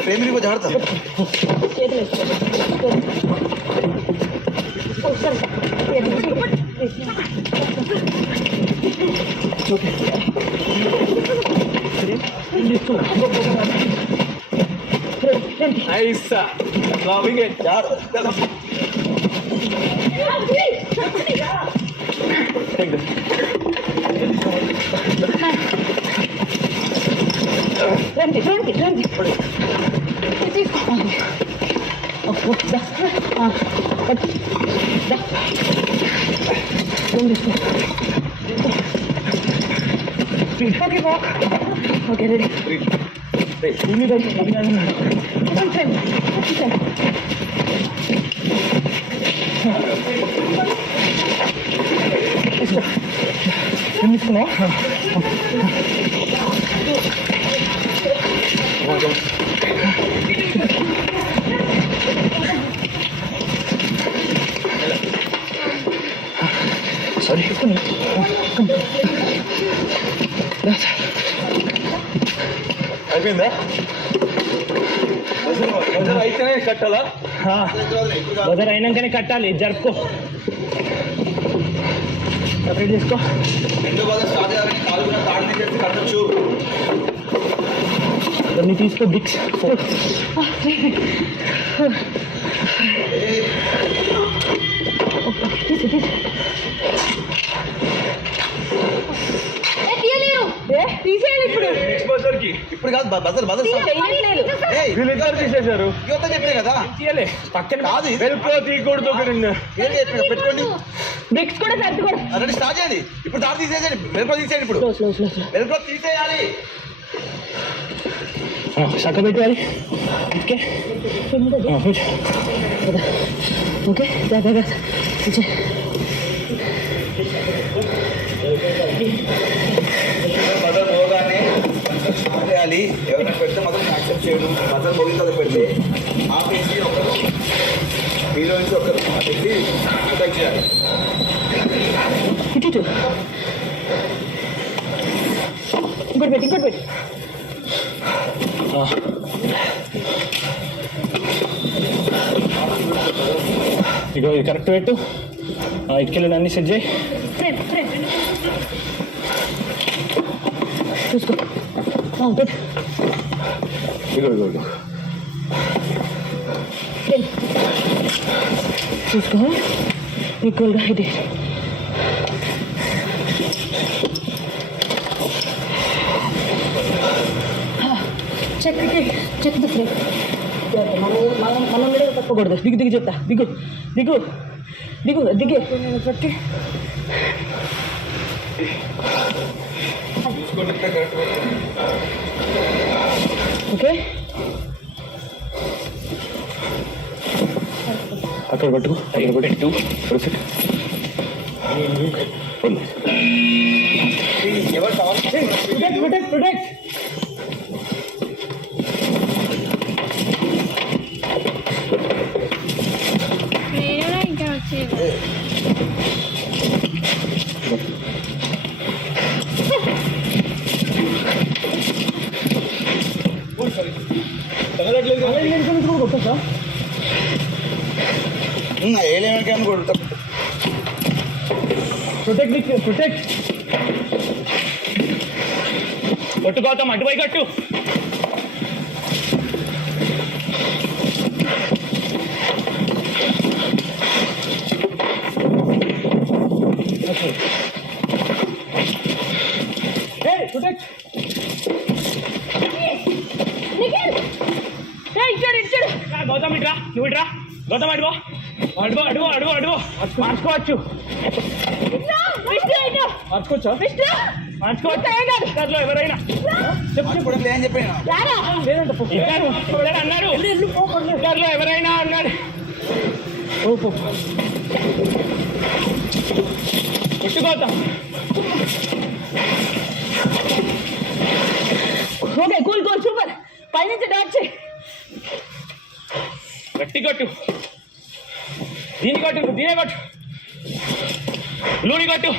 प्रेमी को झाड़ता Nice. Loving it. यार Take this. రండి తీసుకో ఓకే వాక్ ఓకే రెడీ తీసుకున్నా సారీ అయిపోయిందా అయితేనే కట్టాలా బజార్ అయినాకనే కట్టాలి జరుపుకో సపరేట్ చేసుకో రెండో బాధ స్టార్ట్ చేయాలని కాలు కూడా తాడు చేసి కట్టచ్చు కొన్ని తీసుకో బిక్స్ తీసేయాలి ఇప్పుడు ఇప్పుడు కాదు బజర్ బజర్ వీళ్ళిద్దరు తీసేశారు యువత చెప్పే కదా తీయలే పక్కన కాదు వెళ్ళిపో తీయకూడదు పెట్టుకోండి బిక్స్ కూడా సర్దుకోడు అరే స్టార్ట్ చేయండి ఇప్పుడు తాడు తీసేయండి వెల్క్రో తీసేయండి ఇప్పుడు వెల్క్రో తీసేయాలి చక్క పెట్టాలి ఓకే ఓకే బజర్ పోగానే స్టార్ట్ చేయాలి ఎవరైనా పెడితే మాత్రం యాక్సెప్ట్ చేయడం బజర్ పోయిన తర్వాత పెడితే ఆ పెట్టి ఒకరు మీలో నుంచి ఒకరు పెట్టి అటాక్ చేయాలి ఇంకోటి పెట్టి ఇగో ఇది కరెక్ట్ పెట్టు ఇటుకెళ్ళి అన్ని సెట్ చేయి చూసుకో పెట్టు ఇగో చూసుకో ఈక్వల్గా ఇది చెక్ ద ఫ్రేమ్ మనం మీద తప్పకూడదు దిగు చెప్తా దిగు పట్టి ఓకే అక్కడ పట్టుకు అక్కడ పెట్టు ప్రొటెక్ట్ ఇంకా వచ్చేది ఏలేమని కొడుతా ప్రొటెక్ట్ కొట్టుకోతాం అటుపై కట్టు ప్రొటెక్ట్ గౌతమ్ ఇట్రా నువ్వు ఇట్రా గౌతమ్ అడుగు మార్చుకోవచ్చు మార్చుకోవచ్చా మార్చుకోవచ్చు ఎవరైనా చెప్పు ఏం చెప్పాను అన్నారు ఇద్దరులో ఎవరైనా అన్నాడు కొట్టుకోతాం ఓకే కూల్ సూపర్ పైనుంచి డాట్ చేయి గట్టి కొట్టు దీన్ని కొట్టు దీనే కొట్టు బ్లూని కొట్టు